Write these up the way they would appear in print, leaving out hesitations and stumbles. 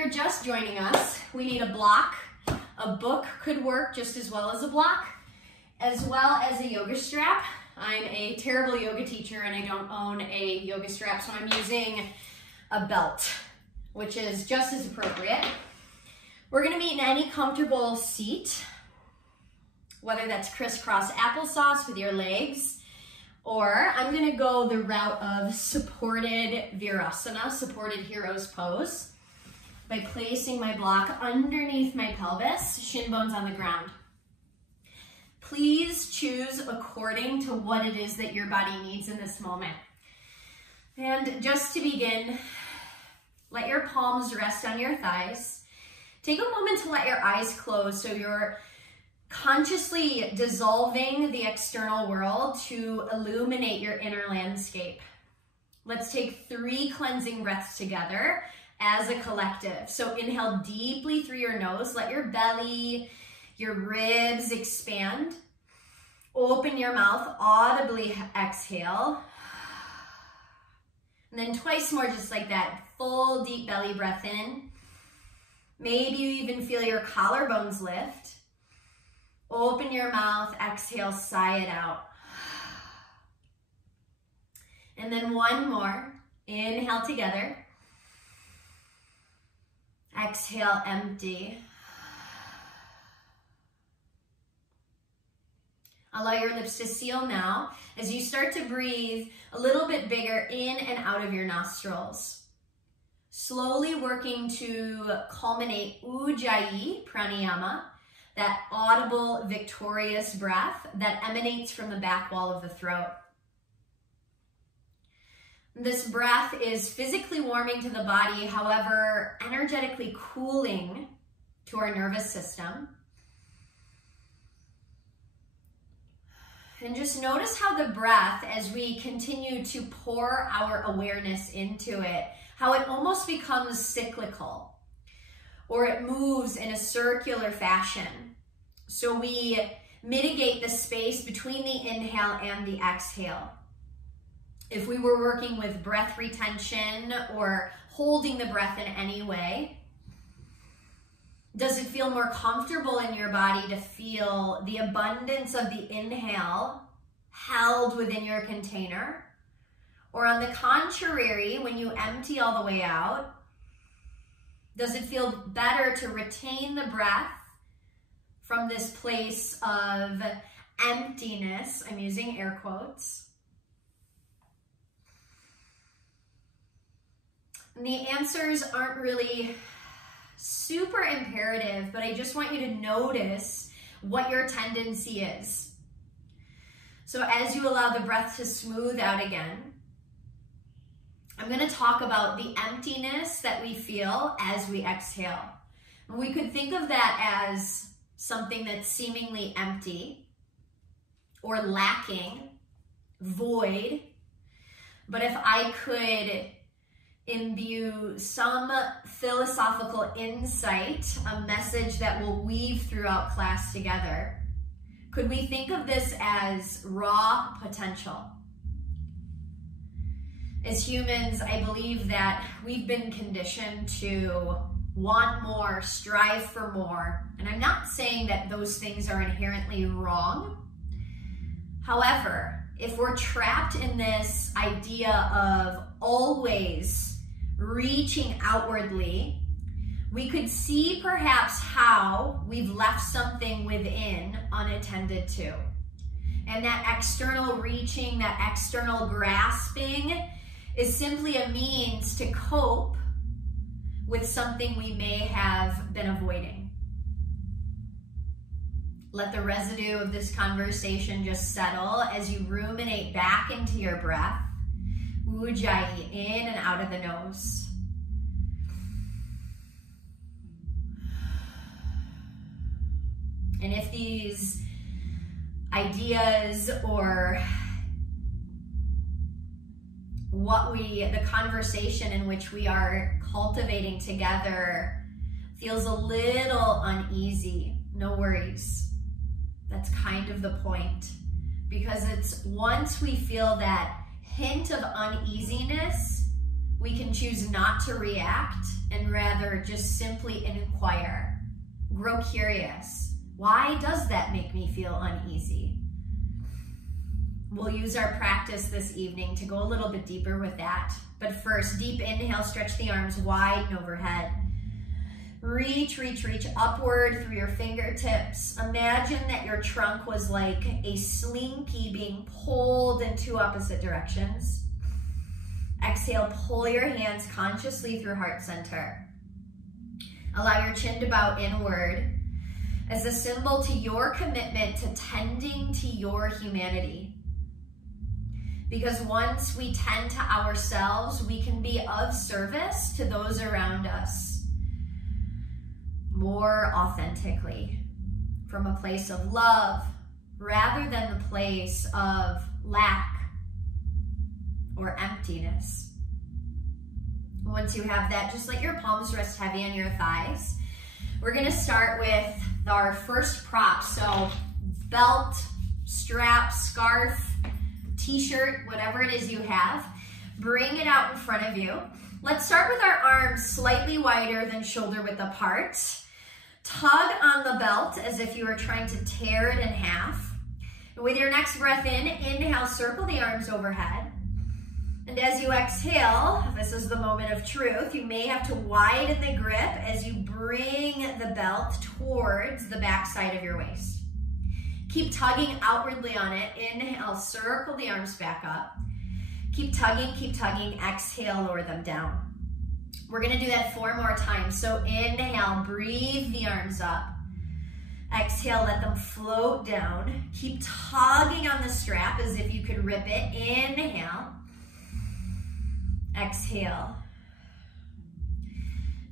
you're just joining us, we need a block. A book could work just as well as a block, as well as a yoga strap. I'm a terrible yoga teacher and I don't own a yoga strap, so I'm using a belt, which is just as appropriate. We're gonna meet in any comfortable seat, whether that's crisscross applesauce with your legs, or I'm gonna go the route of supported virasana, supported hero's pose, by placing my block underneath my pelvis, shin bones on the ground. Please choose according to what it is that your body needs in this moment. And just to begin, let your palms rest on your thighs. Take a moment to let your eyes close so you're consciously dissolving the external world to illuminate your inner landscape. Let's take 3 cleansing breaths together as a collective. So inhale deeply through your nose. Let your belly, your ribs expand. Open your mouth, audibly exhale. And then twice more just like that. Full deep belly breath in. Maybe you even feel your collarbones lift. Open your mouth, exhale, sigh it out. And then one more. Inhale together. Exhale, empty. Allow your lips to seal now as you start to breathe a little bit bigger in and out of your nostrils. Slowly working to culminate Ujjayi pranayama, that audible, victorious breath that emanates from the back wall of the throat. This breath is physically warming to the body, however, energetically cooling to our nervous system. And just notice how the breath, as we continue to pour our awareness into it, how it almost becomes cyclical, or it moves in a circular fashion. So we mitigate the space between the inhale and the exhale. If we were working with breath retention or holding the breath in any way, does it feel more comfortable in your body to feel the abundance of the inhale held within your container? Or on the contrary, when you empty all the way out, does it feel better to retain the breath from this place of emptiness? I'm using air quotes. And the answers aren't really super imperative, but I just want you to notice what your tendency is. So as you allow the breath to smooth out again, I'm going to talk about the emptiness that we feel as we exhale. And we could think of that as something that's seemingly empty or lacking, void. But if I could imbue some philosophical insight, a message that will weave throughout class together, could we think of this as raw potential? As humans, I believe that we've been conditioned to want more, strive for more. And I'm not saying that those things are inherently wrong. However, if we're trapped in this idea of always reaching outwardly, we could see perhaps how we've left something within unattended to. And that external reaching, that external grasping is simply a means to cope with something we may have been avoiding. Let the residue of this conversation just settle as you ruminate back into your breath. Ujjayi, in and out of the nose. And if these ideas or the conversation in which we are cultivating together feels a little uneasy, no worries. That's kind of the point, because it's once we feel that hint of uneasiness, We can choose not to react and rather just simply inquire. Grow curious. Why does that make me feel uneasy? We'll use our practice this evening to go a little bit deeper with that. But first, deep inhale, stretch the arms wide and overhead. Reach, reach, reach upward through your fingertips. Imagine that your trunk was like a slinky being pulled in two opposite directions. Exhale, pull your hands consciously through heart center. Allow your chin to bow inward as a symbol to your commitment to tending to your humanity. Because once we tend to ourselves, we can be of service to those around us more authentically, from a place of love rather than the place of lack or emptiness. Once you have that, just let your palms rest heavy on your thighs. We're gonna start with our first prop. So belt, strap, scarf, t-shirt, whatever it is you have, bring it out in front of you. Let's start with our arms slightly wider than shoulder width apart. Tug on the belt as if you were trying to tear it in half. And with your next breath in, inhale, circle the arms overhead. And as you exhale, this is the moment of truth, you may have to widen the grip as you bring the belt towards the back side of your waist. Keep tugging outwardly on it. Inhale, circle the arms back up. Keep tugging, exhale, lower them down. We're gonna do that 4 more times. So inhale, breathe the arms up. Exhale, let them float down. Keep tugging on the strap as if you could rip it. Inhale, exhale.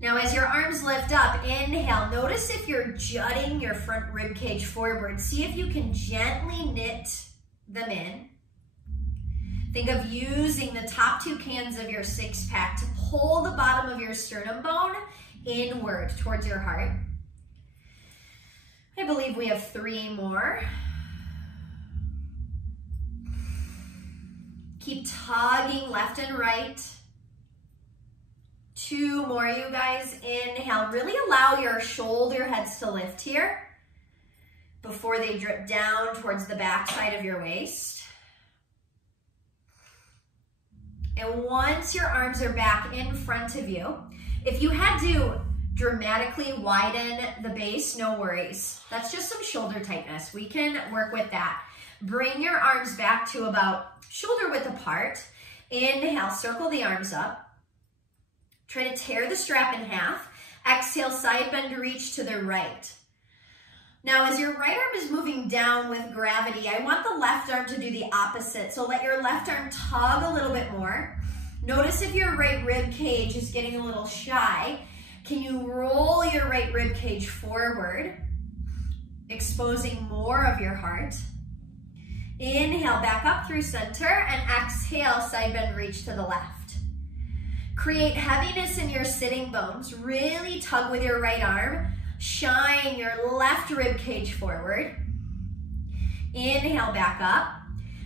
Now as your arms lift up, inhale, notice if you're jutting your front rib cage forward. See if you can gently knit them in. Think of using the top 2 cans of your 6-pack to pull the bottom of your sternum bone inward towards your heart. I believe we have 3 more. Keep tugging left and right. 2 more, you guys. Inhale, really allow your shoulder heads to lift here before they drip down towards the back side of your waist. And once your arms are back in front of you, if you had to dramatically widen the base, no worries. That's just some shoulder tightness. We can work with that. Bring your arms back to about shoulder width apart. Inhale, circle the arms up. Try to tear the strap in half. Exhale, side bend, reach to the right. Now, as your right arm is moving down with gravity, I want the left arm to do the opposite. So let your left arm tug a little bit more. Notice if your right rib cage is getting a little shy. Can you roll your right rib cage forward, exposing more of your heart? Inhale, back up through center, and exhale, side bend, reach to the left. Create heaviness in your sitting bones. Really tug with your right arm. Shine your left rib cage forward. Inhale, back up.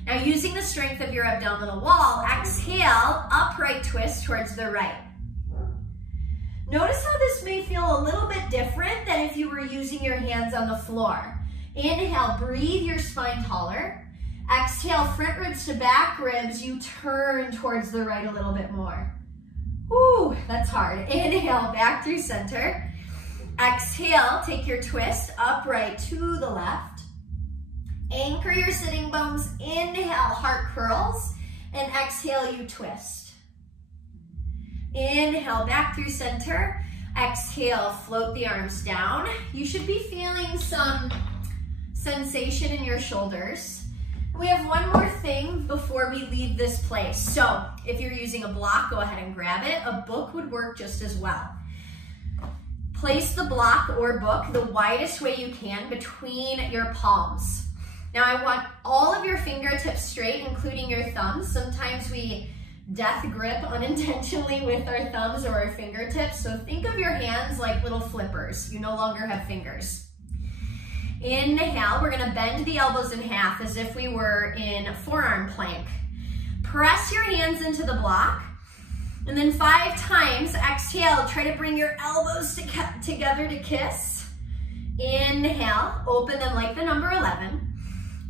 Now using the strength of your abdominal wall, exhale, upright twist towards the right. Notice how this may feel a little bit different than if you were using your hands on the floor. Inhale, breathe your spine taller. Exhale, front ribs to back ribs, you turn towards the right a little bit more. Woo, that's hard. Inhale, back through center. Exhale, take your twist upright to the left. Anchor your sitting bones. Inhale, heart curls. And exhale, you twist. Inhale, back through center. Exhale, float the arms down. You should be feeling some sensation in your shoulders. We have one more thing before we leave this place. So if you're using a block, go ahead and grab it. A book would work just as well. Place the block or book the widest way you can between your palms. Now I want all of your fingertips straight, including your thumbs. Sometimes we death grip unintentionally with our thumbs or our fingertips. So think of your hands like little flippers. You no longer have fingers. Inhale, we're gonna bend the elbows in half as if we were in forearm plank. Press your hands into the block. And then 5 times, exhale, try to bring your elbows together to kiss. Inhale, open them like the number 11.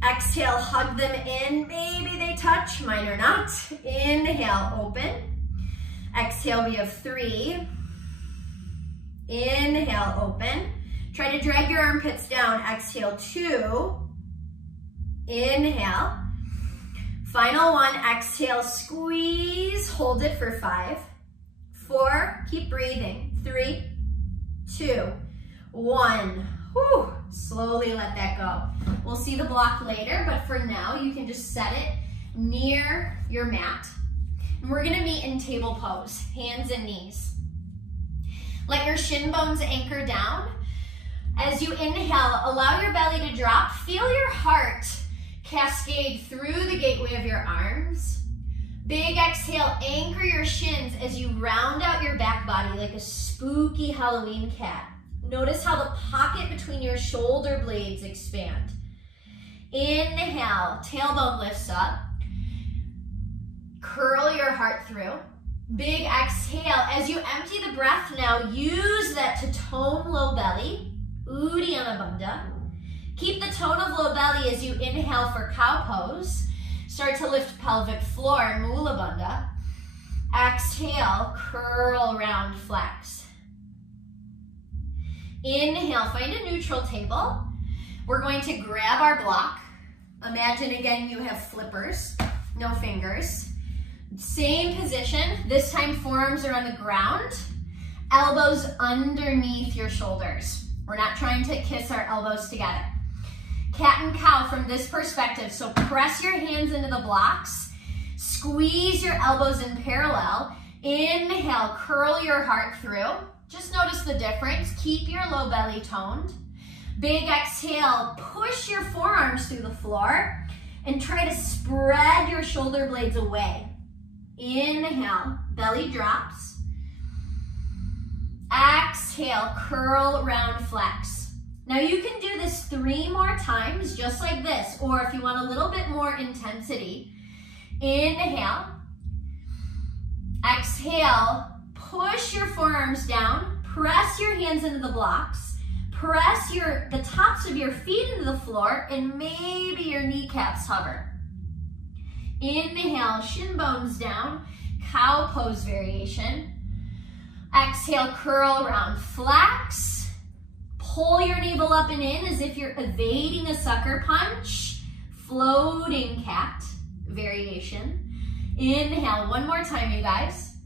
Exhale, hug them in, maybe they touch, mine or not. Inhale, open. Exhale, we have 3. Inhale, open. Try to drag your armpits down. Exhale, 2. Inhale. Final 1, exhale, squeeze, hold it for 5, 4, keep breathing, 3, 2, 1. Whew. Slowly let that go. We'll see the block later, but for now, you can just set it near your mat. And we're gonna meet in table pose, hands and knees. Let your shin bones anchor down. As you inhale, allow your belly to drop. Feel your heart cascade through the gateway of your arms. Big exhale, anchor your shins as you round out your back body like a spooky Halloween cat. Notice how the pocket between your shoulder blades expand. Inhale, tailbone lifts up. Curl your heart through. Big exhale. As you empty the breath now, use that to tone low belly, Uddiyana Bandha. Keep the tone of low belly as you inhale for cow pose. Start to lift pelvic floor, Mula Bandha. Exhale, curl, round, flex. Inhale, find a neutral table. We're going to grab our block. Imagine again you have flippers, no fingers. Same position, this time forearms are on the ground, elbows underneath your shoulders. We're not trying to kiss our elbows together. Cat and cow from this perspective, so press your hands into the blocks, squeeze your elbows in parallel, inhale, curl your heart through. Just notice the difference, keep your low belly toned. Big exhale, push your forearms through the floor and try to spread your shoulder blades away. Inhale, belly drops. Exhale, curl, round, flex. Now you can do this 3 more times, just like this, or if you want a little bit more intensity, inhale, exhale, push your forearms down, press your hands into the blocks, press the tops of your feet into the floor, and maybe your kneecaps hover. Inhale, shin bones down, cow pose variation. Exhale, curl around, flex. Pull your navel up and in as if you're evading a sucker punch. Floating cat variation. Inhale, 1 more time, you guys.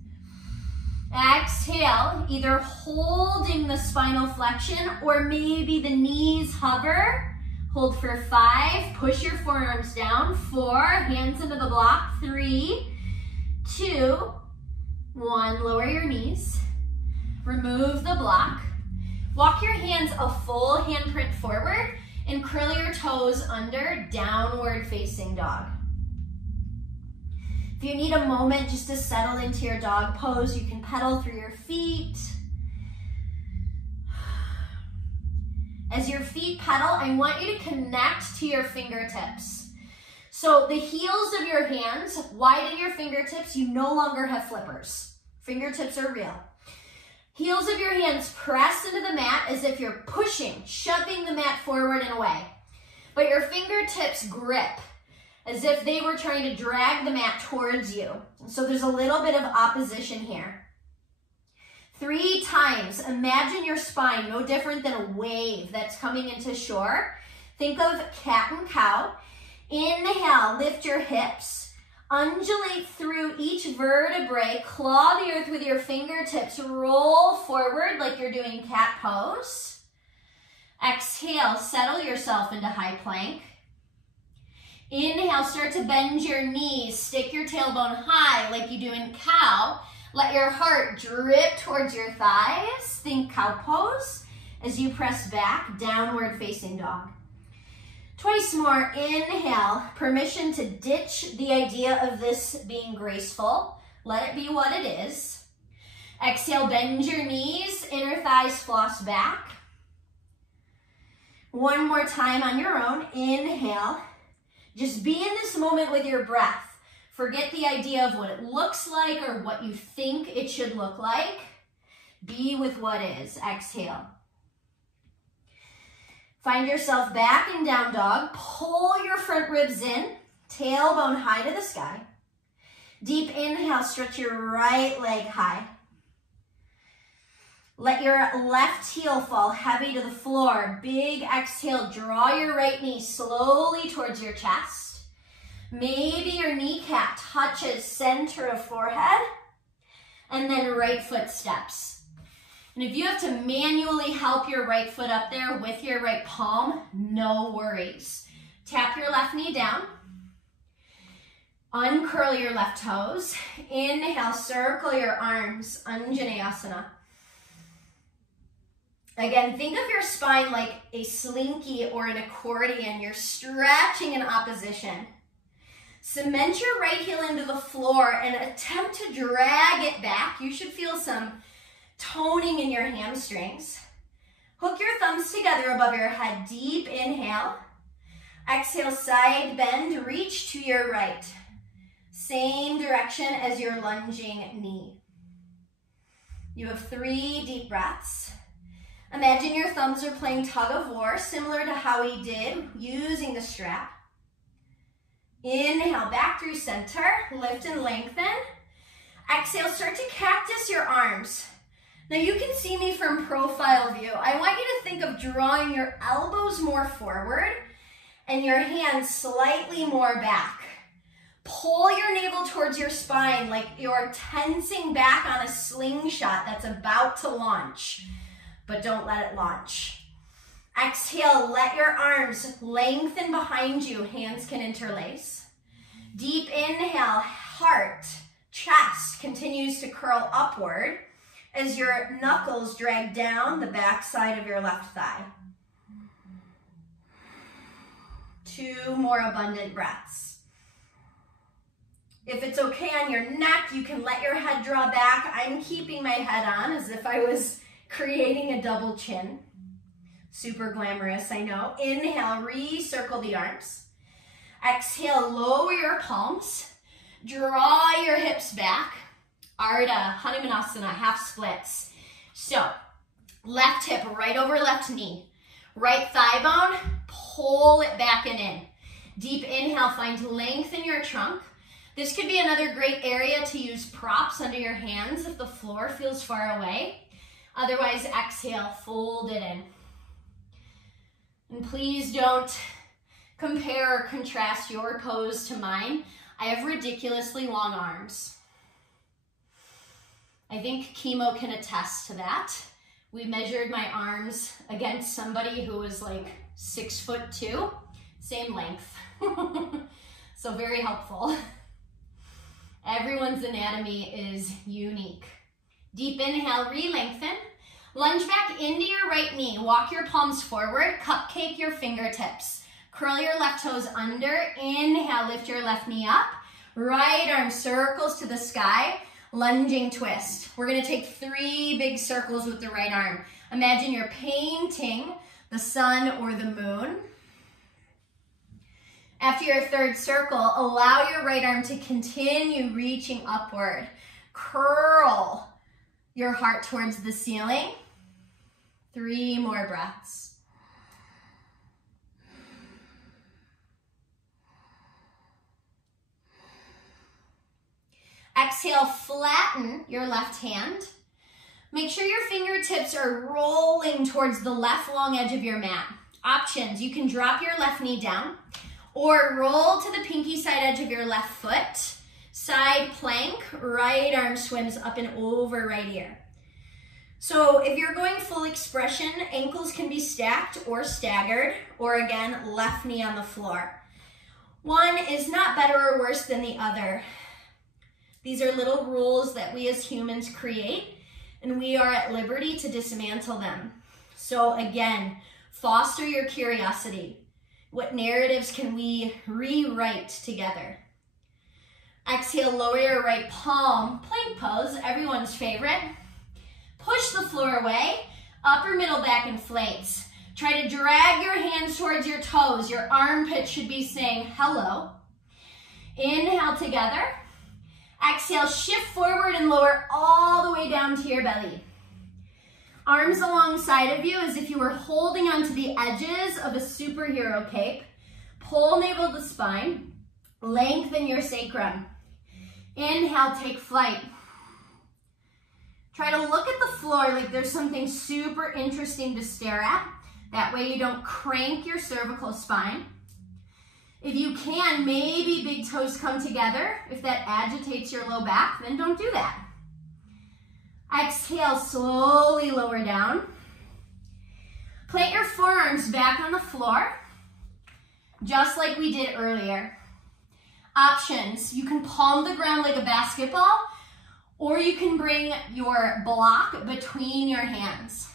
Exhale, either holding the spinal flexion or maybe the knees hover. Hold for 5, push your forearms down. 4, hands into the block. 3, 2, 1, lower your knees. Remove the block. Walk your hands a full handprint forward and curl your toes under, downward facing dog. If you need a moment just to settle into your dog pose, you can pedal through your feet. As your feet pedal, I want you to connect to your fingertips. So the heels of your hands, widen your fingertips, you no longer have flippers. Fingertips are real. Heels of your hands press into the mat as if you're pushing, shoving the mat forward and away. But your fingertips grip as if they were trying to drag the mat towards you. So there's a little bit of opposition here. 3 times, imagine your spine no different than a wave that's coming into shore. Think of cat and cow. Inhale, lift your hips. Undulate through each vertebrae, claw the earth with your fingertips, roll forward like you're doing cat pose. Exhale, settle yourself into high plank. Inhale, start to bend your knees, stick your tailbone high like you do in cow. Let your heart drip towards your thighs. Think cow pose as you press back, downward facing dog. Twice more, inhale, permission to ditch the idea of this being graceful. Let it be what it is. Exhale, bend your knees, inner thighs floss back. 1 more time on your own, inhale. Just be in this moment with your breath. Forget the idea of what it looks like or what you think it should look like. Be with what is. Exhale. Find yourself back in down dog. Pull your front ribs in, tailbone high to the sky. Deep inhale, stretch your right leg high. Let your left heel fall heavy to the floor. Big exhale, draw your right knee slowly towards your chest. Maybe your kneecap touches center of forehead. And then right foot steps. And if you have to manually help your right foot up there with your right palm, no worries. Tap your left knee down. Uncurl your left toes. Inhale, circle your arms, Anjaneyasana. Again, think of your spine like a slinky or an accordion. You're stretching in opposition. Cement your right heel into the floor and attempt to drag it back. You should feel some toning in your hamstrings. Hook your thumbs together above your head. Deep inhale. Exhale, side bend, reach to your right. Same direction as your lunging knee. You have 3 deep breaths. Imagine your thumbs are playing tug of war, similar to how we did using the strap. Inhale, back through center, lift and lengthen. Exhale, start to cactus your arms. Now you can see me from profile view. I want you to think of drawing your elbows more forward and your hands slightly more back. Pull your navel towards your spine like you're tensing back on a slingshot that's about to launch, but don't let it launch. Exhale, let your arms lengthen behind you. Hands can interlace. Deep inhale, heart, chest continues to curl upward as your knuckles drag down the back side of your left thigh. 2 more abundant breaths. If it's okay on your neck, you can let your head draw back. I'm keeping my head on as if I was creating a double chin. Super glamorous, I know. Inhale, recircle the arms. Exhale, lower your palms. Draw your hips back. Ardha, Hanumanasana, half splits. So, left hip right over left knee. Right thigh bone, pull it back and in. Deep inhale, find length in your trunk. This could be another great area to use props under your hands if the floor feels far away. Otherwise, exhale, fold it in. And please don't compare or contrast your pose to mine. I have ridiculously long arms. I think Chemo can attest to that. We measured my arms against somebody who was like 6'2", same length. So very helpful. Everyone's anatomy is unique. Deep inhale, re-lengthen. Lunge back into your right knee. Walk your palms forward. Cupcake your fingertips. Curl your left toes under. Inhale, lift your left knee up. Right arm circles to the sky. Lunging twist. We're going to take 3 big circles with the right arm. Imagine you're painting the sun or the moon. After your 3rd circle, allow your right arm to continue reaching upward. Curl your heart towards the ceiling. 3 more breaths. Exhale, flatten your left hand. Make sure your fingertips are rolling towards the left long edge of your mat. Options, you can drop your left knee down or roll to the pinky side edge of your left foot. Side plank, right arm swims up and over right ear. So if you're going full expression, ankles can be stacked or staggered, or again, left knee on the floor. One is not better or worse than the other. These are little rules that we as humans create, and we are at liberty to dismantle them. So again, foster your curiosity. What narratives can we rewrite together? Exhale, lower your right palm, plank pose, everyone's favorite. Push the floor away, upper middle back inflates. Try to drag your hands towards your toes. Your armpit should be saying hello. Inhale together. Exhale, shift forward and lower all the way down to your belly. Arms alongside of you as if you were holding onto the edges of a superhero cape. Pull navel to spine. Lengthen your sacrum. Inhale, take flight. Try to look at the floor like there's something super interesting to stare at. That way you don't crank your cervical spine. If you can, maybe big toes come together. If that agitates your low back, then don't do that. Exhale, slowly lower down. Plant your forearms back on the floor, just like we did earlier. Options, you can palm the ground like a basketball, or you can bring your block between your hands.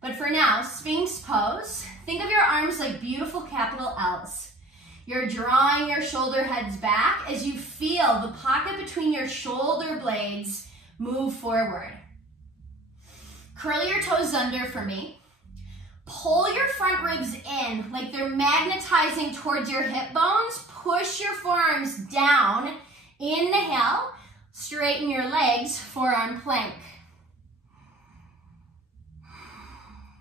But for now, Sphinx pose. Think of your arms like beautiful capital L's. You're drawing your shoulder heads back as you feel the pocket between your shoulder blades move forward. Curl your toes under for me. Pull your front ribs in like they're magnetizing towards your hip bones. Push your forearms down. Inhale, straighten your legs, forearm plank.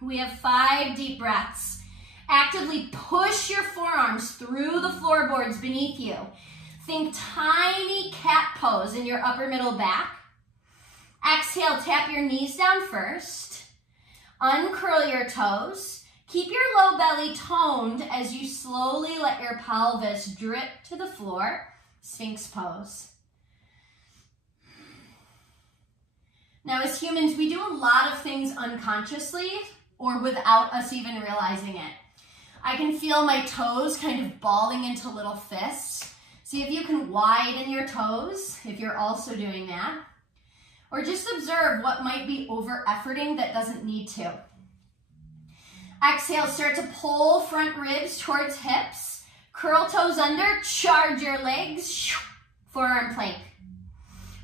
We have 5 deep breaths. Actively push your forearms through the floorboards beneath you. Think tiny cat pose in your upper middle back. Exhale, tap your knees down first. Uncurl your toes. Keep your low belly toned as you slowly let your pelvis drip to the floor. Sphinx pose. Now, as humans, we do a lot of things unconsciously or without us even realizing it. I can feel my toes kind of balling into little fists. See if you can widen your toes if you're also doing that. Or just observe what might be over-efforting that doesn't need to. Exhale, start to pull front ribs towards hips. Curl toes under, charge your legs, forearm plank.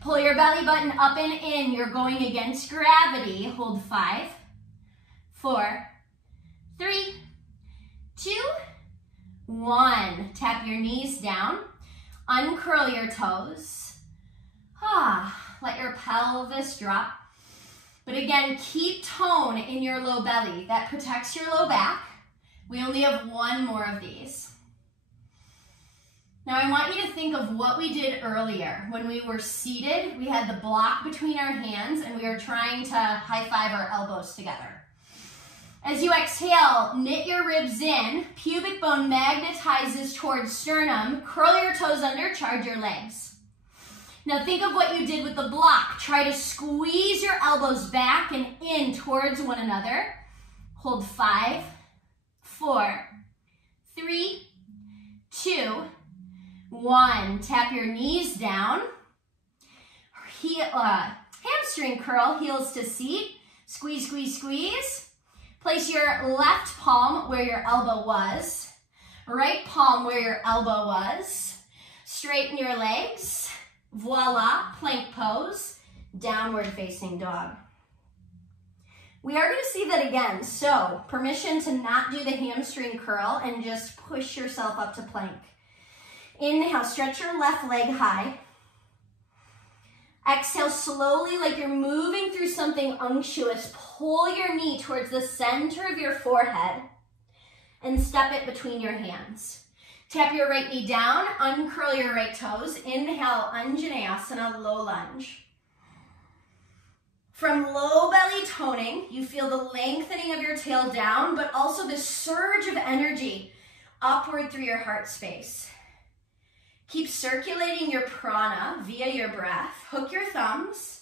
Pull your belly button up and in. You're going against gravity. Hold 5, 4, 3, 2, 1. Tap your knees down. Uncurl your toes. Let your pelvis drop. But again, keep tone in your low belly. That protects your low back. We only have 1 more of these. Now I want you to think of what we did earlier. When we were seated, we had the block between our hands and we were trying to high-five our elbows together. As you exhale, knit your ribs in, pubic bone magnetizes towards sternum, curl your toes under, charge your legs. Now think of what you did with the block. Try to squeeze your elbows back and in towards one another. Hold 5, 4, 3, 2, 1. Tap your knees down. Hamstring curl, heels to seat. Squeeze, squeeze, squeeze. Place your left palm where your elbow was. Right palm where your elbow was. Straighten your legs. Voila, plank pose. Downward facing dog. We are going to see that again. So, permission to not do the hamstring curl and just push yourself up to plank. Inhale, stretch your left leg high. Exhale slowly like you're moving through something unctuous. Pull your knee towards the center of your forehead and step it between your hands. Tap your right knee down, uncurl your right toes. Inhale, Anjaneyasana, low lunge. From low belly toning, you feel the lengthening of your tail down, but also the surge of energy upward through your heart space. Keep circulating your prana via your breath. Hook your thumbs.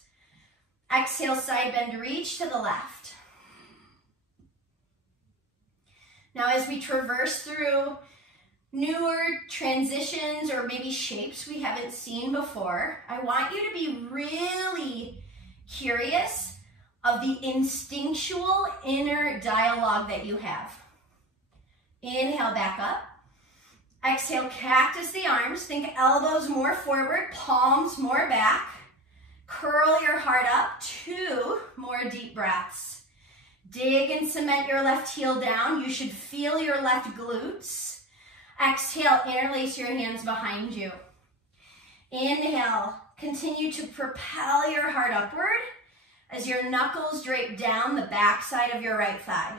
Exhale, side bend, reach to the left. Now as we traverse through newer transitions or maybe shapes we haven't seen before, I want you to be really curious of the instinctual inner dialogue that you have. Inhale, back up. Exhale, cactus the arms. Think elbows more forward, palms more back. Curl your heart up. 2 more deep breaths. Dig and cement your left heel down. You should feel your left glutes. Exhale, interlace your hands behind you. Inhale, continue to propel your heart upward as your knuckles drape down the back side of your right thigh.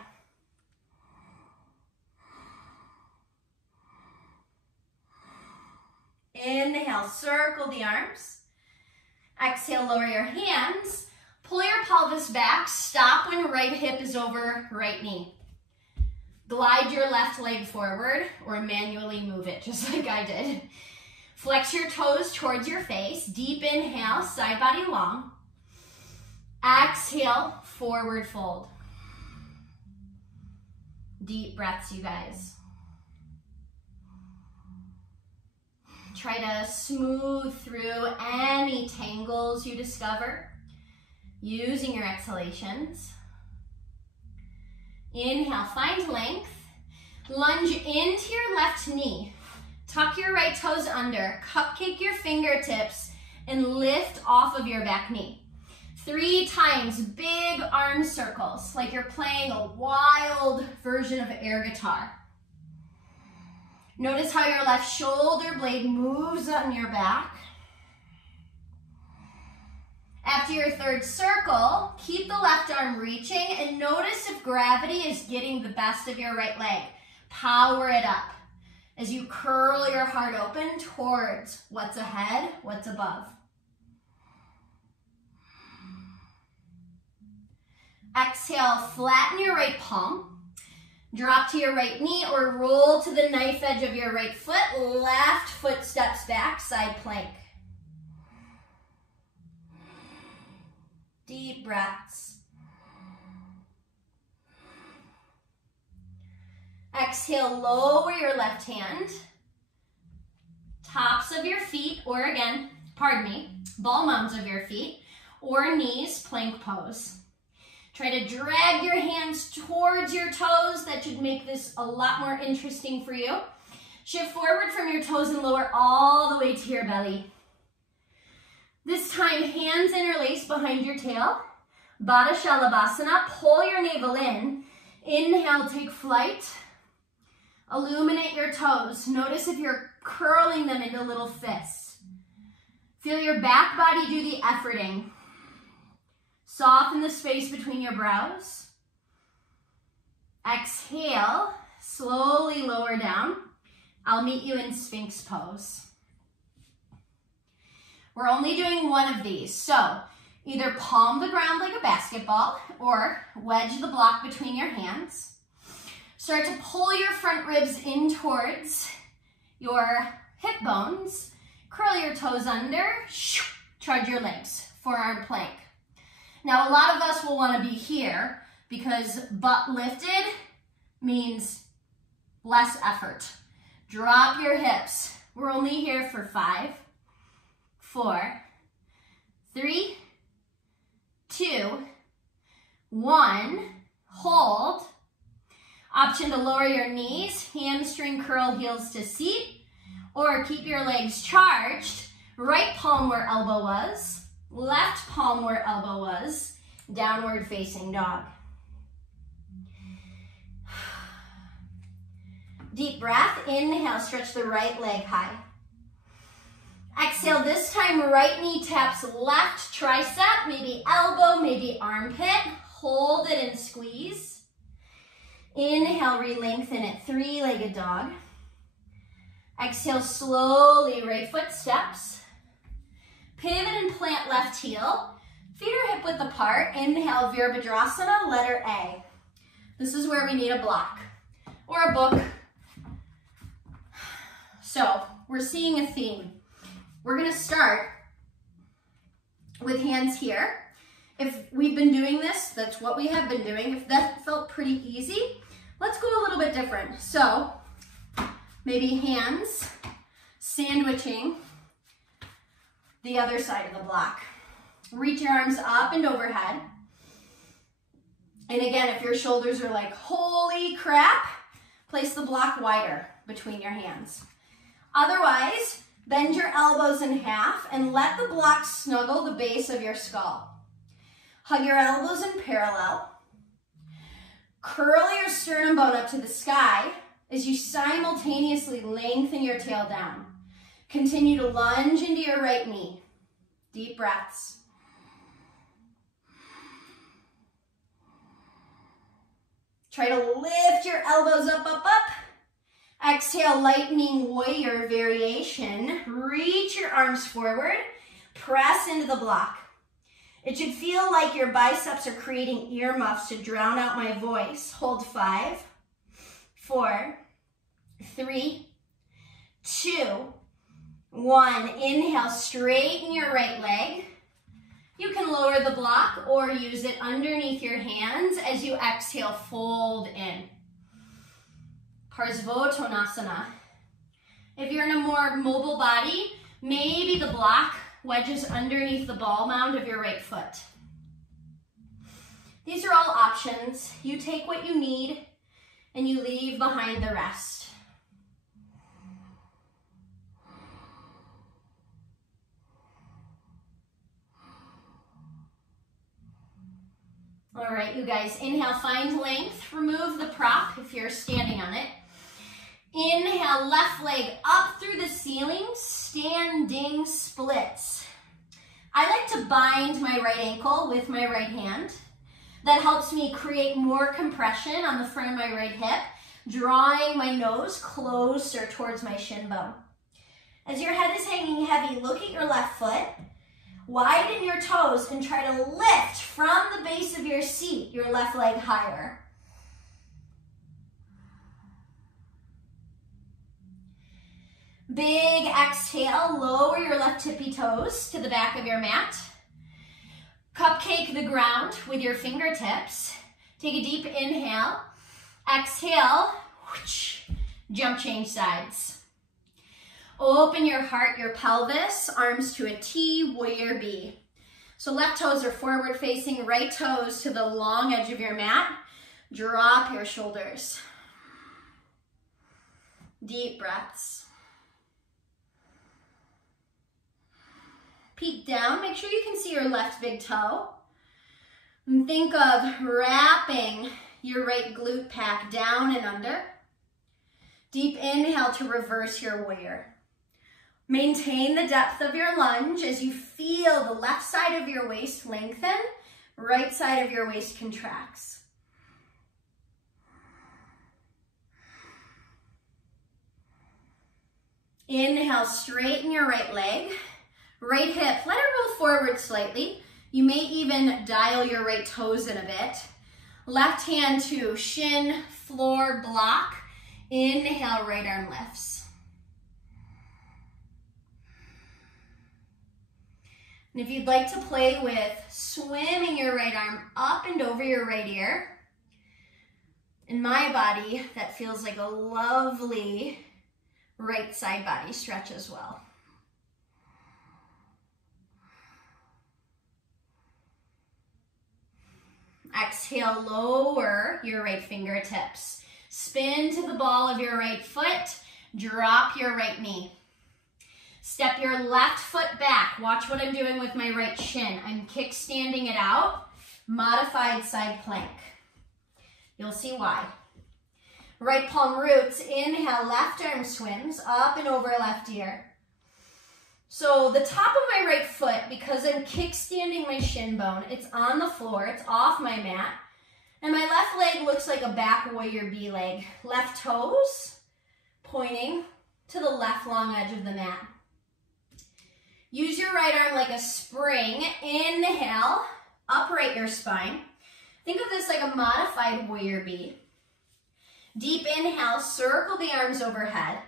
Inhale, circle the arms. Exhale, lower your hands. Pull your pelvis back. Stop when right hip is over right knee. Glide your left leg forward or manually move it just like I did. Flex your toes towards your face. Deep inhale, side body long. Exhale, forward fold. Deep breaths, you guys. Try to smooth through any tangles you discover using your exhalations. Inhale, find length. Lunge into your left knee. Tuck your right toes under. Cupcake your fingertips and lift off of your back knee. 3 times, big arm circles, like you're playing a wild version of air guitar. Notice how your left shoulder blade moves on your back. After your 3rd circle, keep the left arm reaching and notice if gravity is getting the best of your right leg. Power it up as you curl your heart open towards what's ahead, what's above. Exhale, flatten your right palm. Drop to your right knee or roll to the knife edge of your right foot. Left foot steps back, side plank. Deep breaths. Exhale, lower your left hand. Tops of your feet, or again, pardon me, ball mounds of your feet, or knees, plank pose. Try to drag your hands towards your toes. That should make this a lot more interesting for you. Shift forward from your toes and lower all the way to your belly. This time, hands interlace behind your tail. Baddha Shalabhasana, pull your navel in. Inhale, take flight. Illuminate your toes. Notice if you're curling them into little fists. Feel your back body do the efforting. Soften the space between your brows. Exhale, slowly lower down. I'll meet you in Sphinx pose. We're only doing one of these, so either palm the ground like a basketball or wedge the block between your hands. Start to pull your front ribs in towards your hip bones. Curl your toes under, trudge your legs, forearm plank. Now, a lot of us will want to be here because butt lifted means less effort. Drop your hips. We're only here for 5, 4, 3, 2, 1. Hold. Option to lower your knees, hamstring curl heels to seat, or keep your legs charged. Right palm where elbow was. Left palm where elbow was, downward facing dog. Deep breath, inhale, stretch the right leg high. Exhale, this time right knee taps left tricep, maybe elbow, maybe armpit. Hold it and squeeze. Inhale, re-lengthen it, 3-legged dog. Exhale, slowly, right foot steps. Pivot and plant left heel. Feet are hip width apart. Inhale, Virabhadrasana, letter A. This is where we need a block or a book. So we're seeing a theme. We're gonna start with hands here. If we've been doing this, that's what we have been doing. If that felt pretty easy, let's go a little bit different. So maybe hands sandwiching the other side of the block. Reach your arms up and overhead. And again, if your shoulders are like, holy crap, place the block wider between your hands. Otherwise, bend your elbows in half and let the block snuggle the base of your skull. Hug your elbows in parallel. Curl your sternum bone up to the sky as you simultaneously lengthen your tail down. Continue to lunge into your right knee. Deep breaths. Try to lift your elbows up, up, up. Exhale, lightning warrior variation. Reach your arms forward. Press into the block. It should feel like your biceps are creating earmuffs to drown out my voice. Hold 5, 4, 3, 2, 1. Inhale, straighten your right leg. You can lower the block or use it underneath your hands as you exhale, fold in. Parsvottanasana. If you're in a more mobile body, maybe the block wedges underneath the ball mound of your right foot. These are all options. You take what you need and you leave behind the rest. All right, you guys, inhale, find length. Remove the prop if you're standing on it. Inhale, left leg up through the ceiling, standing splits. I like to bind my right ankle with my right hand. That helps me create more compression on the front of my right hip, drawing my nose closer towards my shin bone. As your head is hanging heavy, look at your left foot. Widen your toes and try to lift from the base of your seat, your left leg higher. Big exhale, lower your left tippy toes to the back of your mat. Cupcake the ground with your fingertips. Take a deep inhale. Exhale, whoosh, jump change sides. Open your heart, your pelvis, arms to a T, warrior B. So left toes are forward facing, right toes to the long edge of your mat. Drop your shoulders. Deep breaths. Peek down, make sure you can see your left big toe. And think of wrapping your right glute pack down and under. Deep inhale to reverse your warrior. Maintain the depth of your lunge as you feel the left side of your waist lengthen, right side of your waist contracts. Inhale, straighten your right leg. Right hip, let it roll forward slightly. You may even dial your right toes in a bit. Left hand to shin, floor, block. Inhale, right arm lifts. And if you'd like to play with swimming your right arm up and over your right ear, in my body, that feels like a lovely right side body stretch as well. Exhale, lower your right fingertips. Spin to the ball of your right foot. Drop your right knee. Step your left foot back. Watch what I'm doing with my right shin. I'm kickstanding it out. Modified side plank. You'll see why. Right palm roots. Inhale, left arm swims up and over left ear. So the top of my right foot, because I'm kickstanding my shin bone, it's on the floor, it's off my mat. And my left leg looks like a back warrior B leg. Left toes pointing to the left long edge of the mat. Use your right arm like a spring. Inhale, upright your spine. Think of this like a modified warrior B. Deep inhale, circle the arms overhead.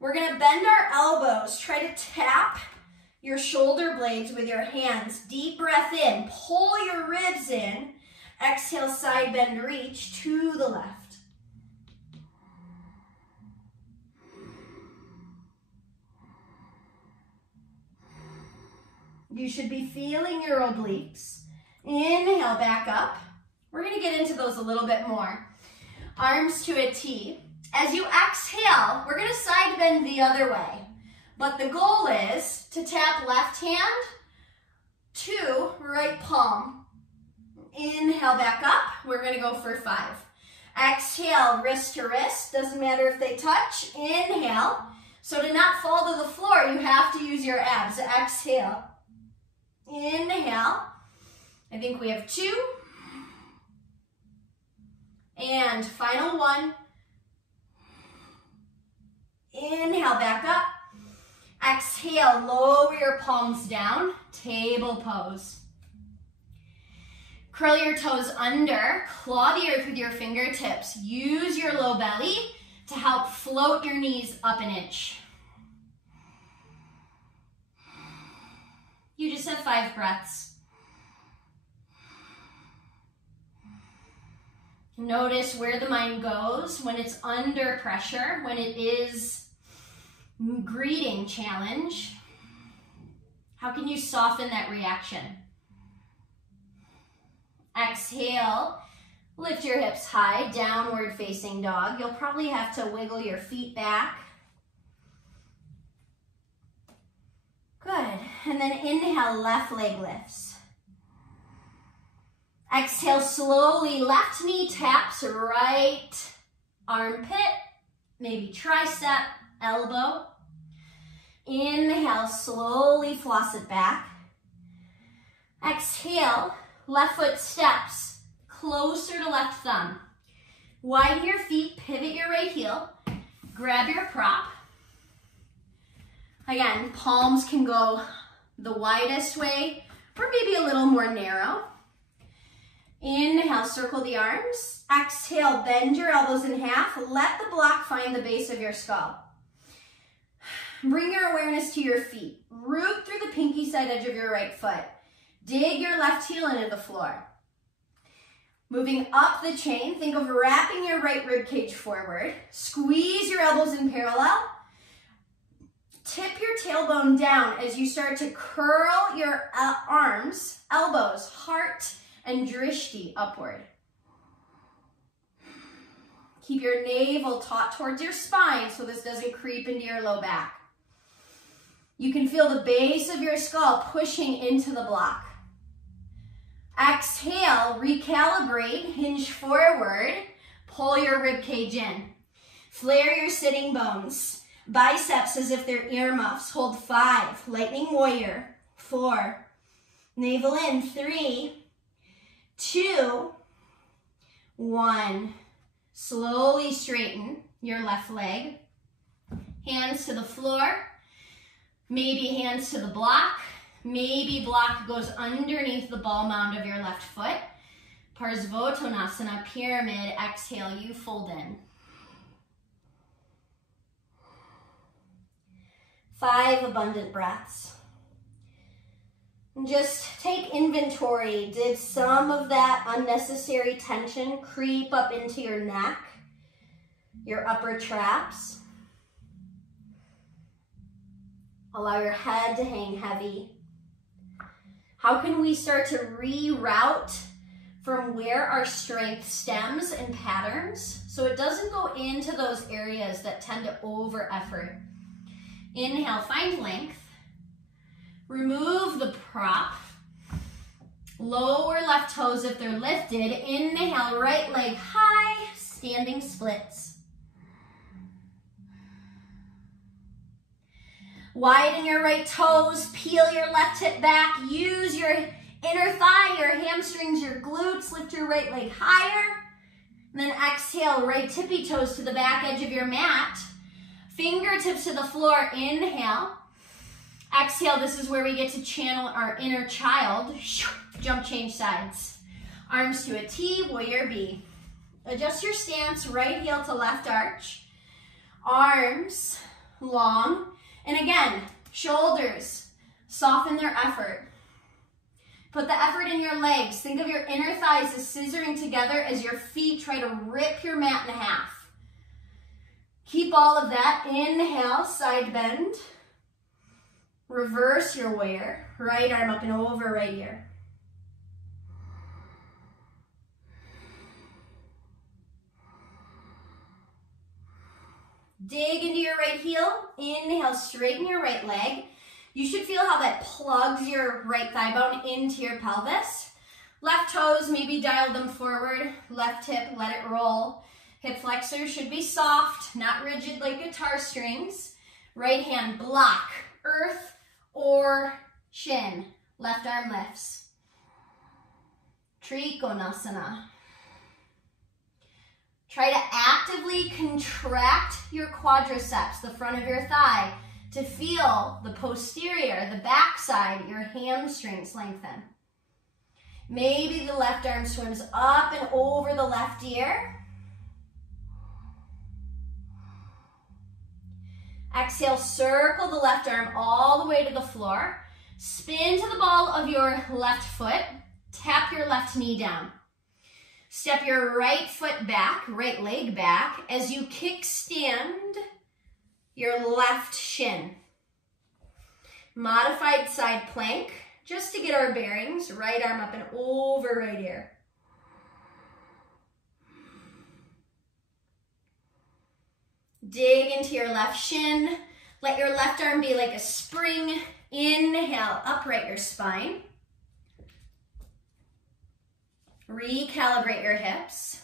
We're gonna bend our elbows. Try to tap your shoulder blades with your hands. Deep breath in, pull your ribs in. Exhale, side bend, reach to the left. You should be feeling your obliques. Inhale, back up. We're gonna get into those a little bit more. Arms to a T. As you exhale, we're gonna side bend the other way. But the goal is to tap left hand to right palm. Inhale, back up. We're gonna go for 5. Exhale, wrist to wrist. Doesn't matter if they touch. Inhale. So to not fall to the floor, you have to use your abs. Exhale. Inhale. I think we have 2. And final 1. Inhale, back up. Exhale, lower your palms down. Table pose. Curl your toes under, claw the earth with your fingertips. Use your low belly to help float your knees up an inch. You just have 5 breaths. Notice where the mind goes when it's under pressure, when it is greeting challenge. How can you soften that reaction? Exhale, lift your hips high, downward facing dog. You'll probably have to wiggle your feet back. Good, and then inhale, left leg lifts. Exhale, slowly, left knee taps right armpit, maybe tricep, elbow. Inhale, slowly floss it back. Exhale, left foot steps closer to left thumb. Widen your feet, pivot your right heel, grab your prop. Again, palms can go the widest way or maybe a little more narrow. Inhale, circle the arms. Exhale, bend your elbows in half. Let the block find the base of your skull. Bring your awareness to your feet. Root through the pinky side edge of your right foot. Dig your left heel into the floor. Moving up the chain, think of wrapping your right rib cage forward. Squeeze your elbows in parallel. Tip your tailbone down as you start to curl your arms, elbows, heart, and drishti upward. Keep your navel taut towards your spine so this doesn't creep into your low back. You can feel the base of your skull pushing into the block. Exhale, recalibrate, hinge forward, pull your rib cage in. Flare your sitting bones. Biceps as if they're earmuffs. Hold 5, lightning warrior, 4, navel in, 3, 2, 1. Slowly straighten your left leg. Hands to the floor. Maybe hands to the block. Maybe block goes underneath the ball mound of your left foot. Parsvottanasana, pyramid. Exhale, you fold in. 5 abundant breaths. Just take inventory. Did some of that unnecessary tension creep up into your neck, your upper traps? Allow your head to hang heavy. How can we start to reroute from where our strength stems and patterns so it doesn't go into those areas that tend to over effort? Inhale, find length. Remove the prop. Lower left toes if they're lifted. Inhale, right leg high, standing splits. Widen your right toes, peel your left hip back, use your inner thigh, your hamstrings, your glutes, lift your right leg higher. And then exhale, right tippy toes to the back edge of your mat. Fingertips to the floor, inhale. Exhale, this is where we get to channel our inner child. Jump, change sides. Arms to a T, warrior B. Adjust your stance, right heel to left arch. Arms long. And again, shoulders, soften their effort. Put the effort in your legs. Think of your inner thighs as scissoring together as your feet try to rip your mat in half. Keep all of that. Inhale, side bend. Reverse your warrior. Right arm up and over right ear. Dig into your right heel. Inhale, straighten your right leg. You should feel how that plugs your right thigh bone into your pelvis. Left toes, maybe dial them forward. Left hip, let it roll. Hip flexors should be soft, not rigid like guitar strings. Right hand block, earth or shin. Left arm lifts. Trikonasana. Try to actively contract your quadriceps, the front of your thigh, to feel the posterior, the backside, your hamstrings lengthen. Maybe the left arm swims up and over the left ear. Exhale, circle the left arm all the way to the floor. Spin to the ball of your left foot. Tap your left knee down. Step your right foot back, right leg back, as you kickstand your left shin. Modified side plank, just to get our bearings. Right arm up and over right ear. Dig into your left shin. Let your left arm be like a spring. Inhale, upright your spine. Recalibrate your hips.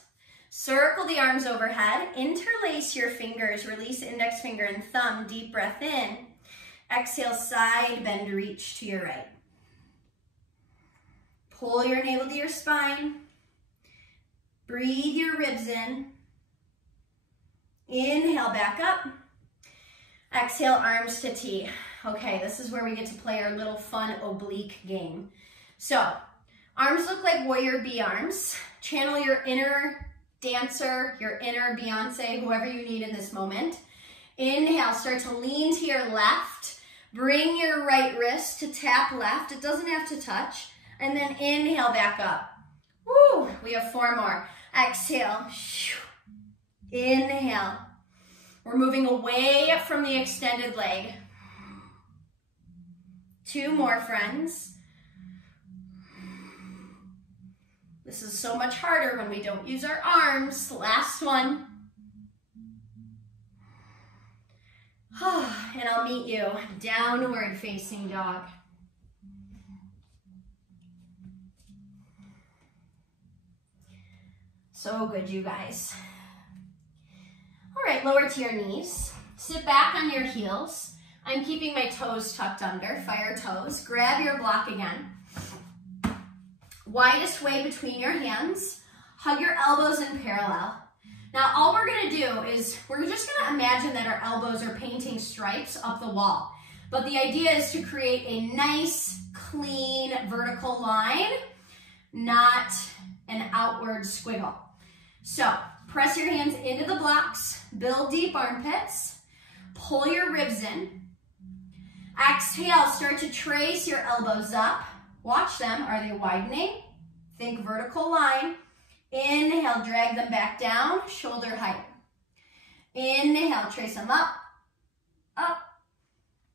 Circle the arms overhead. Interlace your fingers. Release index finger and thumb. Deep breath in. Exhale, side bend, reach to your right. Pull your navel to your spine. Breathe your ribs in. Inhale, back up. Exhale, arms to T. Okay, this is where we get to play our little fun oblique game. So, arms look like warrior bee arms. Channel your inner dancer, your inner Beyonce, whoever you need in this moment. Inhale, start to lean to your left. Bring your right wrist to tap left. It doesn't have to touch. And then inhale, back up. Woo, we have 4 more. Exhale. Inhale. We're moving away from the extended leg. 2 more, friends. This is so much harder when we don't use our arms. Last one. And I'll meet you downward facing dog. So good, you guys. All right, lower to your knees. Sit back on your heels. I'm keeping my toes tucked under, fire toes. Grab your block again. Widest way between your hands. Hug your elbows in parallel. Now, all we're gonna do is, we're just gonna imagine that our elbows are painting stripes up the wall. But the idea is to create a nice, clean, vertical line, not an outward squiggle. So, press your hands into the blocks, build deep armpits, pull your ribs in. Exhale, start to trace your elbows up. Watch them, are they widening? Think vertical line. Inhale, drag them back down, shoulder height. Inhale, trace them up, up,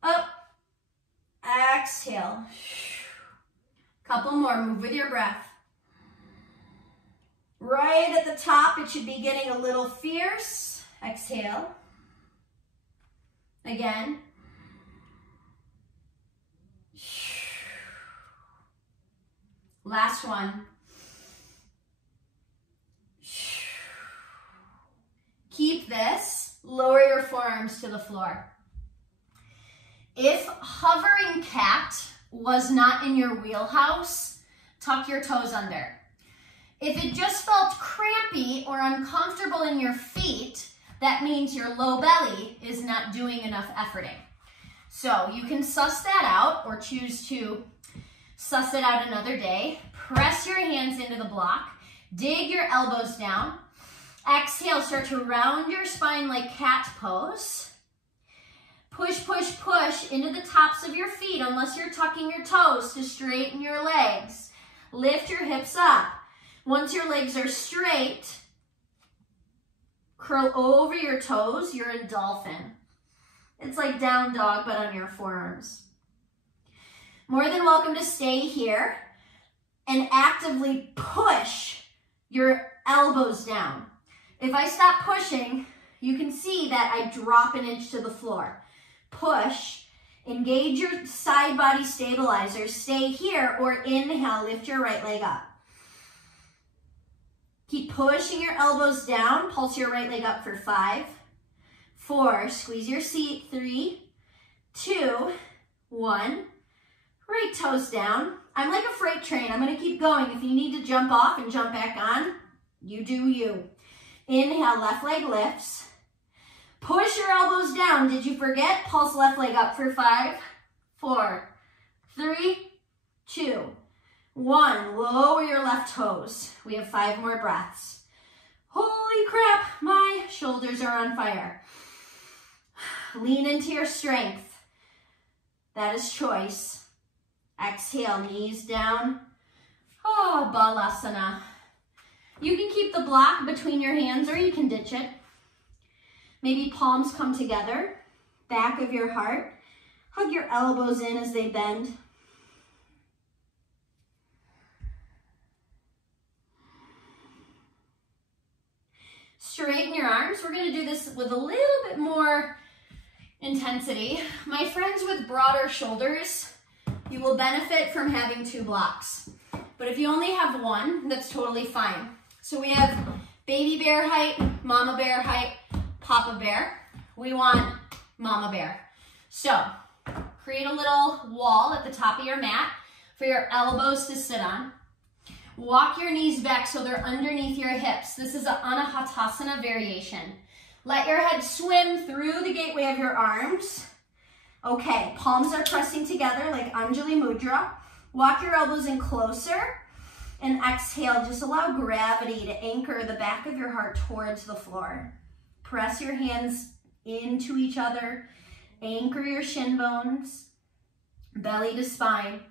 up. Exhale. Couple more, move with your breath. Right at the top, it should be getting a little fierce. Exhale. Again. Last one. Keep this. Lower your forearms to the floor. If hovering cat was not in your wheelhouse, tuck your toes under. If it just felt crampy or uncomfortable in your feet, that means your low belly is not doing enough efforting. So you can suss that out or choose to suss it out another day. Press your hands into the block. Dig your elbows down. Exhale, start to round your spine like cat pose. Push, push, push into the tops of your feet unless you're tucking your toes to straighten your legs. Lift your hips up. Once your legs are straight, curl over your toes. You're in dolphin. It's like down dog, but on your forearms. More than welcome to stay here and actively push your elbows down. If I stop pushing, you can see that I drop an inch to the floor. Push, engage your side body stabilizer, stay here, or inhale, lift your right leg up. Keep pushing your elbows down. Pulse your right leg up for 5, 4, squeeze your seat, 3, 2, 1. Right toes down. I'm like a freight train. I'm gonna keep going. If you need to jump off and jump back on, you do you. Inhale, left leg lifts. Push your elbows down. Did you forget? Pulse left leg up for 5, 4, 3, 2, 1. Lower your left toes. We have 5 more breaths. Holy crap, my shoulders are on fire. Lean into your strength. That is choice. Exhale, knees down. Oh, balasana. You can keep the block between your hands or you can ditch it. Maybe palms come together, back of your heart. Hug your elbows in as they bend. Straighten your arms. We're going to do this with a little bit more intensity. My friends with broader shoulders, you will benefit from having 2 blocks. But if you only have 1, that's totally fine. So we have baby bear height, mama bear height, papa bear. We want mama bear. So create a little wall at the top of your mat for your elbows to sit on. Walk your knees back so they're underneath your hips. This is an anahatasana variation. Let your head swim through the gateway of your arms. Okay, palms are pressing together like Anjali Mudra. Walk your elbows in closer and exhale. Just allow gravity to anchor the back of your heart towards the floor. Press your hands into each other. Anchor your shin bones, belly to spine.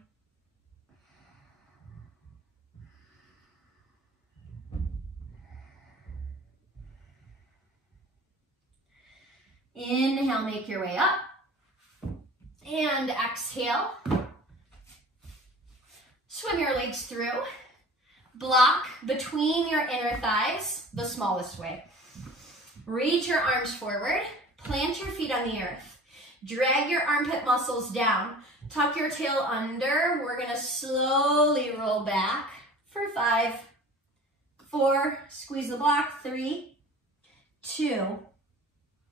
Inhale, make your way up. And exhale. Swim your legs through. Block between your inner thighs, the smallest way. Reach your arms forward. Plant your feet on the earth. Drag your armpit muscles down. Tuck your tail under. We're going to slowly roll back for 5, 4, squeeze the block, 3, 2,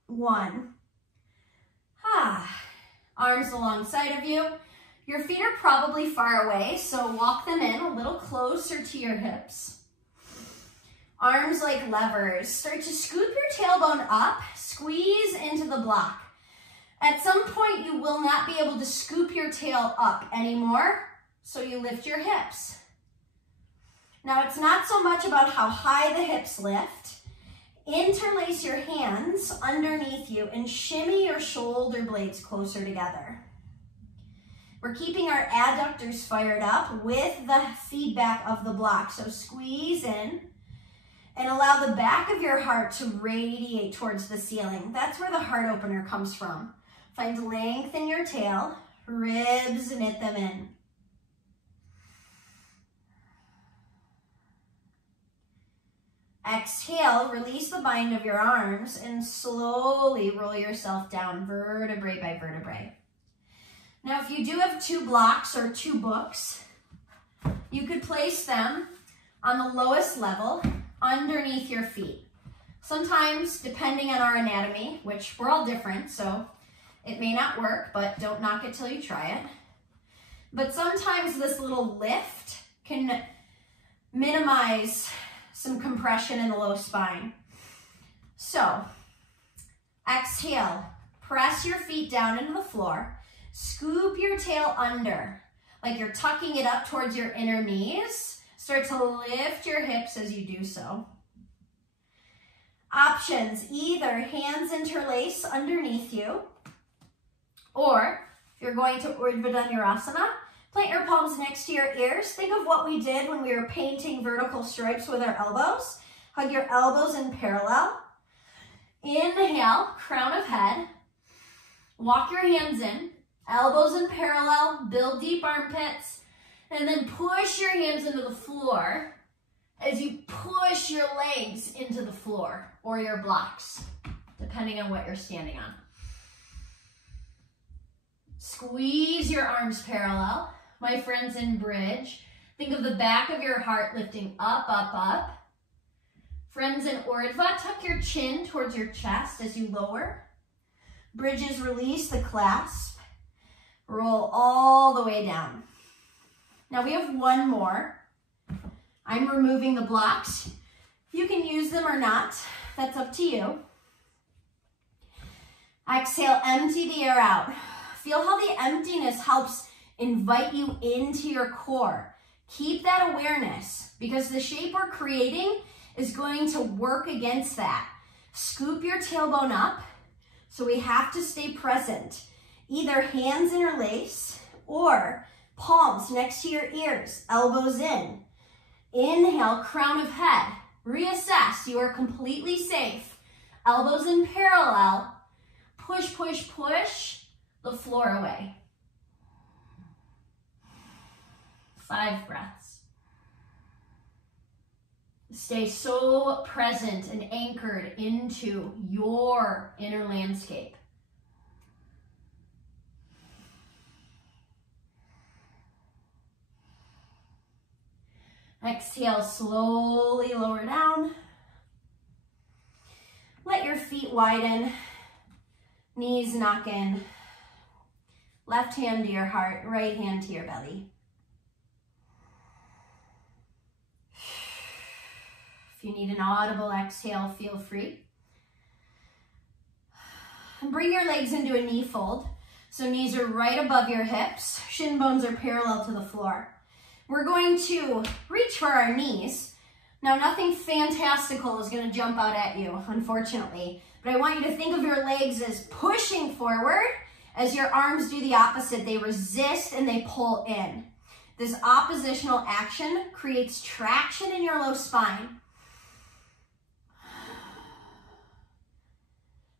1. Arms alongside of you. Your feet are probably far away, so walk them in a little closer to your hips. Arms like levers. Start to scoop your tailbone up, squeeze into the block. At some point, you will not be able to scoop your tail up anymore, so you lift your hips. Now, it's not so much about how high the hips lift. Interlace your hands underneath you and shimmy your shoulder blades closer together. We're keeping our adductors fired up with the feedback of the block. So squeeze in and allow the back of your heart to radiate towards the ceiling. That's where the heart opener comes from. Find length in your tail, ribs, knit them in. Exhale, release the bind of your arms and slowly roll yourself down vertebrae by vertebrae. Now, if you do have 2 blocks or 2 books, you could place them on the lowest level underneath your feet. Sometimes, depending on our anatomy, which we're all different, so it may not work, but don't knock it till you try it. But sometimes this little lift can minimize some compression in the low spine. So, exhale, press your feet down into the floor, scoop your tail under, like you're tucking it up towards your inner knees. Start to lift your hips as you do so. Options, either hands interlace underneath you, or if you're going to Urdhva Dhanurasana, plant your palms next to your ears. Think of what we did when we were painting vertical stripes with our elbows. Hug your elbows in parallel. Inhale, crown of head. Walk your hands in, elbows in parallel, build deep armpits, and then push your hands into the floor as you push your legs into the floor or your blocks, depending on what you're standing on. Squeeze your arms parallel. My friends in bridge, think of the back of your heart lifting up, up, up. Friends in Urdhva, tuck your chin towards your chest as you lower. Bridges, release the clasp. Roll all the way down. Now we have one more. I'm removing the blocks. You can use them or not. That's up to you. Exhale, empty the air out. Feel how the emptiness helps invite you into your core. Keep that awareness because the shape we're creating is going to work against that. Scoop your tailbone up, so we have to stay present. Either hands interlace or palms next to your ears, elbows in. Inhale, crown of head. Reassess, you are completely safe. Elbows in parallel. Push, push, push the floor away. 5 breaths. Stay so present and anchored into your inner landscape. Exhale, slowly lower down. Let your feet widen, knees knock in. Left hand to your heart, right hand to your belly. If you need an audible exhale, feel free. And bring your legs into a knee fold. So knees are right above your hips. Shin bones are parallel to the floor. We're going to reach for our knees. Now, nothing fantastical is going to jump out at you, unfortunately. But I want you to think of your legs as pushing forward as your arms do the opposite. They resist and they pull in. This oppositional action creates traction in your low spine.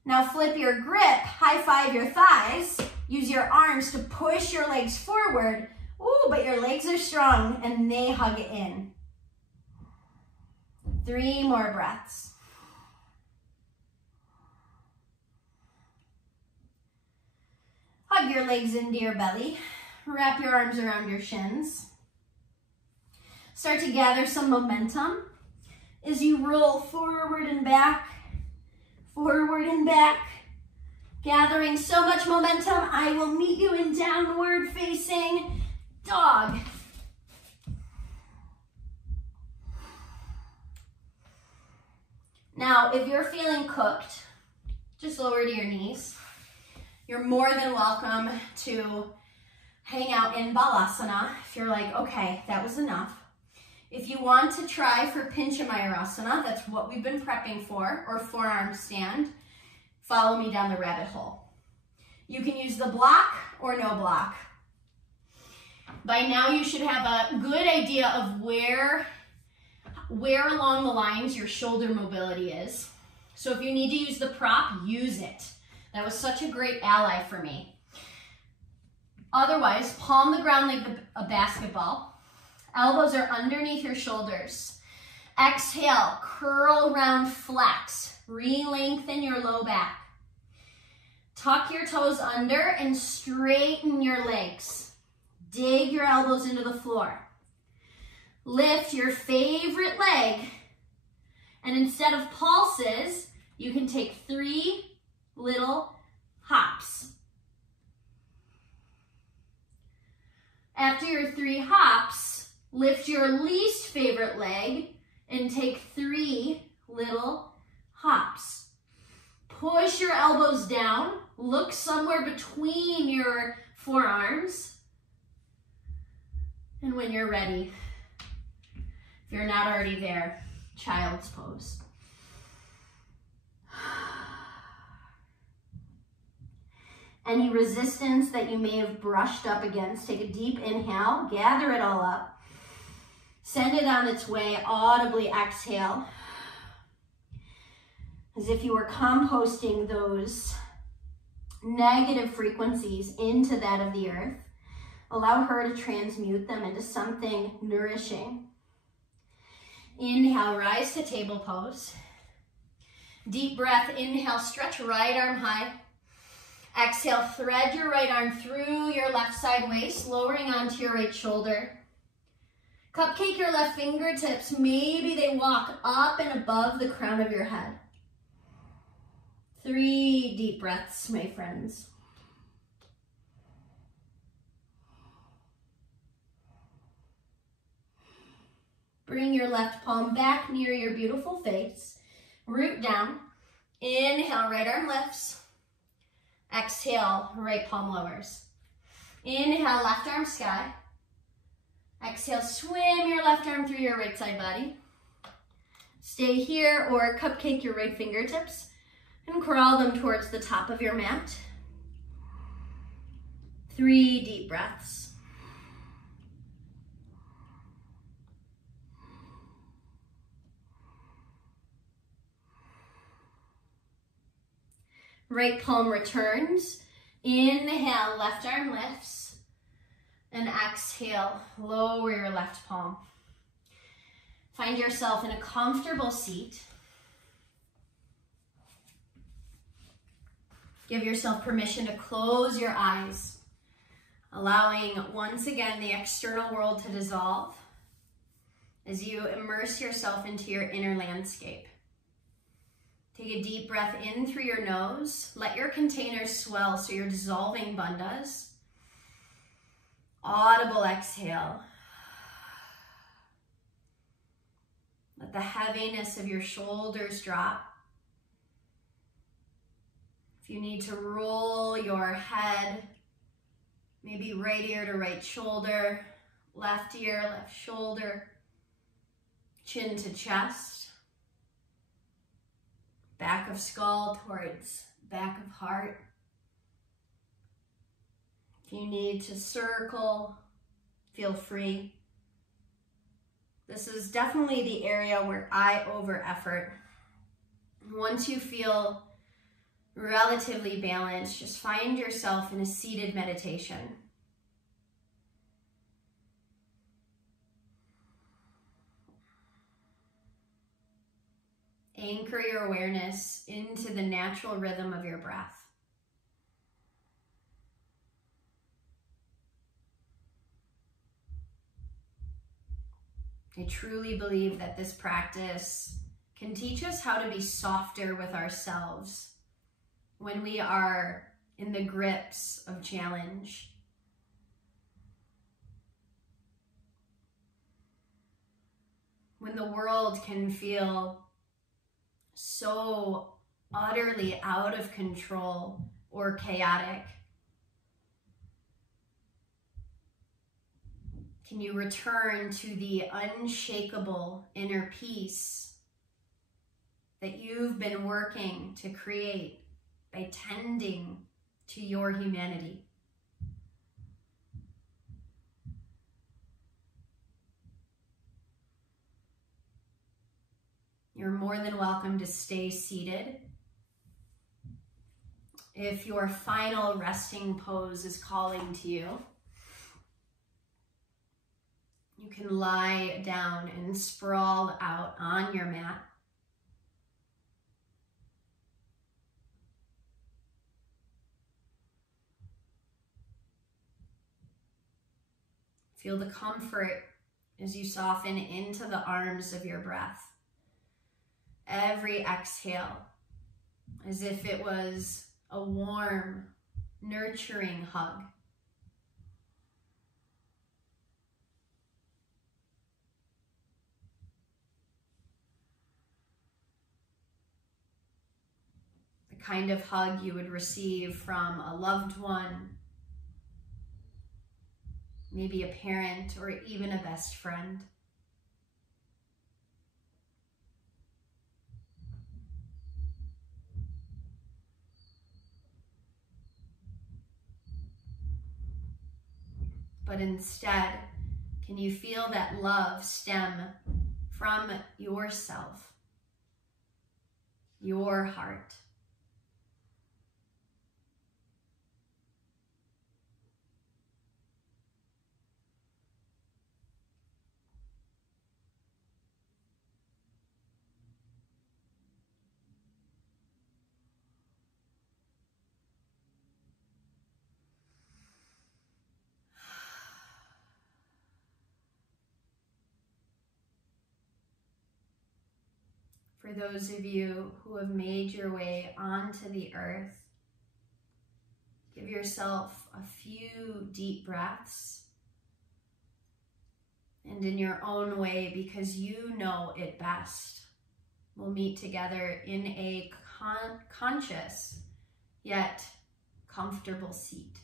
Now flip your grip, high five your thighs, use your arms to push your legs forward. Ooh, but your legs are strong and they hug it in. 3 more breaths. Hug your legs into your belly. Wrap your arms around your shins. Start to gather some momentum as you roll forward and back. Forward and back, gathering so much momentum. I will meet you in downward facing dog. Now, if you're feeling cooked, just lower to your knees. You're more than welcome to hang out in balasana if you're like, okay, that was enough. If you want to try for Pincha Mayurasana, that's what we've been prepping for, or forearm stand, follow me down the rabbit hole. You can use the block or no block. By now you should have a good idea of where along the lines your shoulder mobility is. So if you need to use the prop, use it. That was such a great ally for me. Otherwise, palm the ground like a basketball. Elbows are underneath your shoulders. Exhale, curl round, flex. Re-lengthen your low back. Tuck your toes under and straighten your legs. Dig your elbows into the floor. Lift your favorite leg. And instead of pulses, you can take 3 little hops. After your 3 hops, lift your least favorite leg and take 3 little hops. Push your elbows down. Look somewhere between your forearms. And when you're ready, if you're not already there, child's pose. Any resistance that you may have brushed up against, take a deep inhale, gather it all up. Send it on its way, audibly exhale. As if you were composting those negative frequencies into that of the earth. Allow her to transmute them into something nourishing. Inhale, rise to table pose. Deep breath, inhale, stretch right arm high. Exhale, thread your right arm through your left side waist, lowering onto your right shoulder. Cupcake your left fingertips. Maybe they walk up and above the crown of your head. 3 deep breaths, my friends. Bring your left palm back near your beautiful face. Root down. Inhale, right arm lifts. Exhale, right palm lowers. Inhale, left arm sky. Exhale, swim your left arm through your right side body. Stay here or cupcake your right fingertips and crawl them towards the top of your mat. 3 deep breaths. Right palm returns. Inhale, left arm lifts. And exhale, lower your left palm. Find yourself in a comfortable seat. Give yourself permission to close your eyes, allowing once again the external world to dissolve as you immerse yourself into your inner landscape. Take a deep breath in through your nose. Let your containers swell so you're dissolving bandhas. Audible exhale. Let the heaviness of your shoulders drop. If you need to roll your head, maybe right ear to right shoulder, left ear, left shoulder, chin to chest. Back of skull towards back of heart. If you need to circle, feel free. This is definitely the area where I over effort. Once you feel relatively balanced, just find yourself in a seated meditation. Anchor your awareness into the natural rhythm of your breath. I truly believe that this practice can teach us how to be softer with ourselves when we are in the grips of challenge. When the world can feel so utterly out of control or chaotic, can you return to the unshakable inner peace that you've been working to create by tending to your humanity? You're more than welcome to stay seated. If your final resting pose is calling to you, you can lie down and sprawl out on your mat. Feel the comfort as you soften into the arms of your breath. Every exhale, as if it was a warm, nurturing hug. The kind of hug you would receive from a loved one, maybe a parent or even a best friend. But instead, can you feel that love stem from yourself, your heart? For those of you who have made your way onto the earth, give yourself a few deep breaths. And in your own way, because you know it best, we'll meet together in a conscious yet comfortable seat.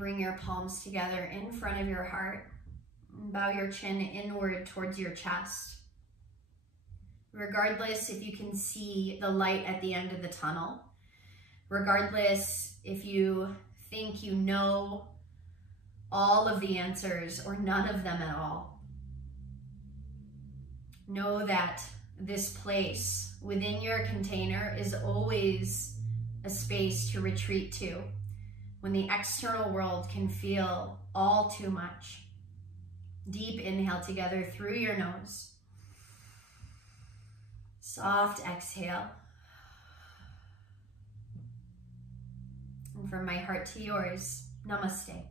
Bring your palms together in front of your heart. Bow your chin inward towards your chest. Regardless if you can see the light at the end of the tunnel, regardless if you think you know all of the answers or none of them at all, know that this place within your container is always a space to retreat to when the external world can feel all too much. Deep inhale together through your nose. Soft exhale. And from my heart to yours, namaste.